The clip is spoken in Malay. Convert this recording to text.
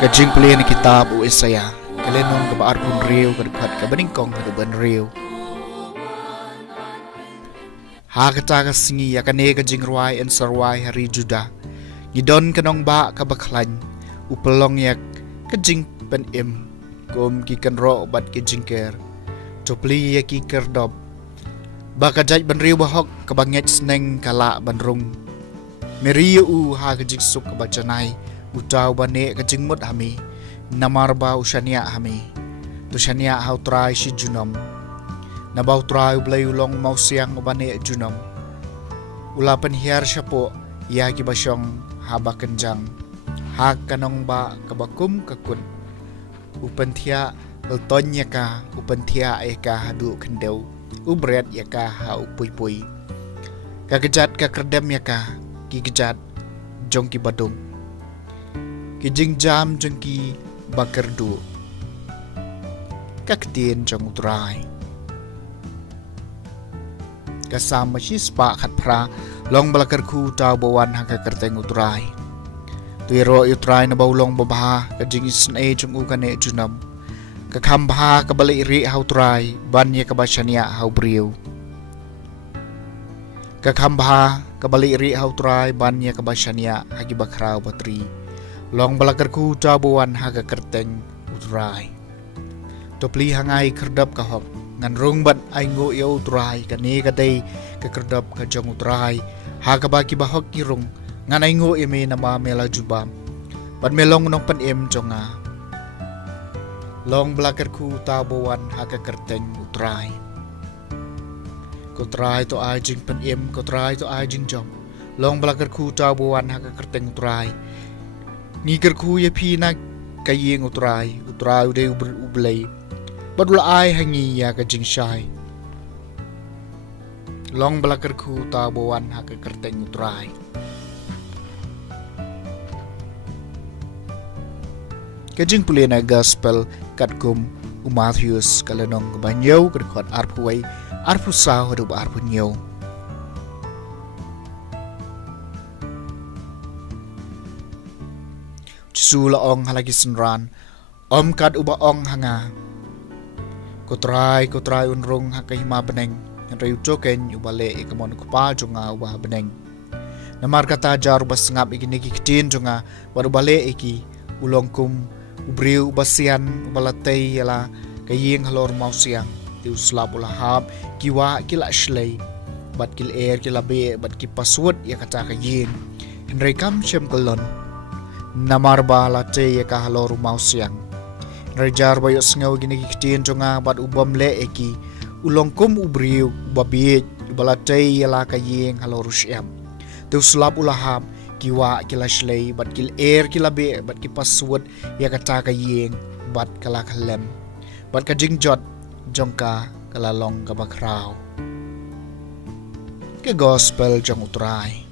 Kajing puli ni kitab u Isaya kalenong kabaar pun riu kadpat kabaningkong kaduban riu ha kata kasingi yakane kajing ruai en sarwai hari Juda ngidon kanong ba kabaklan upelong yak kajing pen im kom kikan ro bat kajing ker topli yaki kerdob bakajaj ban riu bahok kabanget sneng kala banrung meriu u ha kajing suk kabacanai utau bane kajing mut hami namarba ushania hami tushania hau trai si junom nabau trai blai ulong mau siang bane junom ulapan hiar syapo ya ki basyong haba kenjang hak kanong ba kabakum kakun upentia ultonya ka upentia eka hadu kendau ubret yaka hau pui-pui kagejat ka kerdem yaka kigejat jongki badung kijing jam jengki bakerdu kaktin jong utrai kasam mashi spa khat pra long balakar khu taw bawan ha ka kerteng utrai tuiro utrai na bawlong babha kajing isn e jong u kane junam ka khambha ka bali ri hau trai banya ka bashania hau briu ka khambha ka bali ri hau trai banya ka bashania hagi bakrau batri long balakar ku tabuan haga kerteng utrai topli hangai kerdap kahok ngan rung bat aingo ya utrai kani kadai ka kerdap ka jong utrai haga baki bahok kirung ngan aingo ime nama mela jubam bat melong nong pan em jonga long balakar ku tabuan haga kerteng utrai kotrai to ajing pan em kotrai to ajing jong long balakar ku tabuan haga kerteng utrai Niger ku ya pina kayeng utrai ude ublay badula ay hangi ya ka jingshai long balakar ku tabuan ha ka kerteng utrai kajing pulena gospel katkum Matthews kalenong banyaw kadkot arpuay arpusaw hadu ba arpunyaw sulaong halagi senran om kad uba ong hanga kotrai unrung hakahima beneng rayu token ubale ikamon kupa jonga uba beneng namar kata jar basngap igini kitin jonga baru bale iki ulongkum ubriu basian ubalatay yala kayeng halor mausiang tiu slap ulahab kiwa kila shlay bat kil air kila be bat kipaswat ya kata kayeng henry kam shem kolon namarba late ya ka halor mausiang rejar bayo sngaw gini kitin jonga bat ubam le eki ulongkum ubriu babit ubalate yala kayeng halor syam tu slap ulahab kiwa kila shlay bat kil air kila be bat kipaswat ya kata kayeng bat kala kalem bat kajingjot jongka kalalong kabakraw ke gospel jong utrai